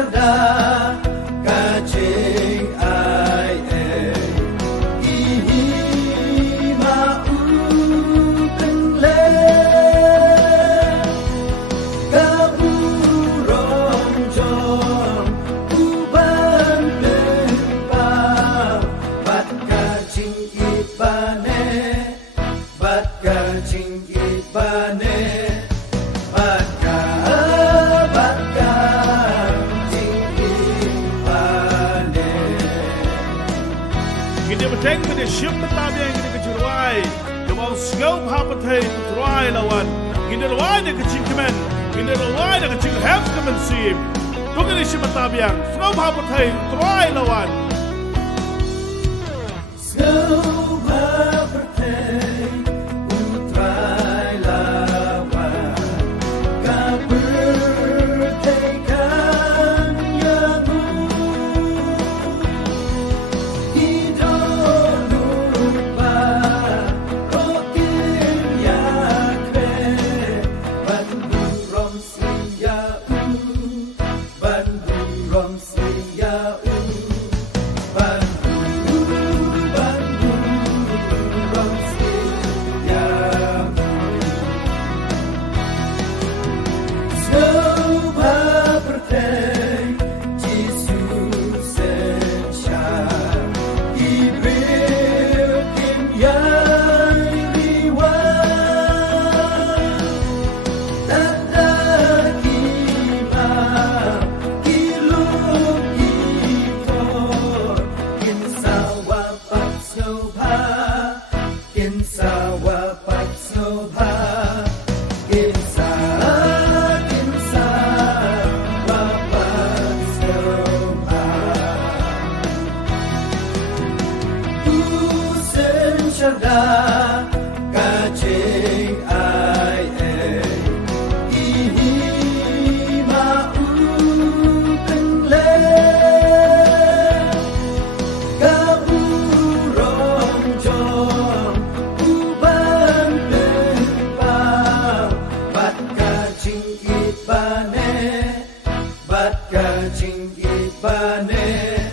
cerda kacing ai ihi mau tengle kaburong jong uban tempau bat kacing ipane bat kacing ipane Hindi mateng de ship tabi ang hindi kejuruai. The most scope hapatay kejuruai lawan. Hindi lawai de kecingkemen. Hindi lawai de kecing have kemen sim. Tugan de ship tabi ang scope hapatay kejuruai lawan. Scope hapatay utrai lawan. Kabertekan yamu. Cerda kacing ai ihi mau tengle kaburong jong uban tempau bat kacing ipane bat kacing ipane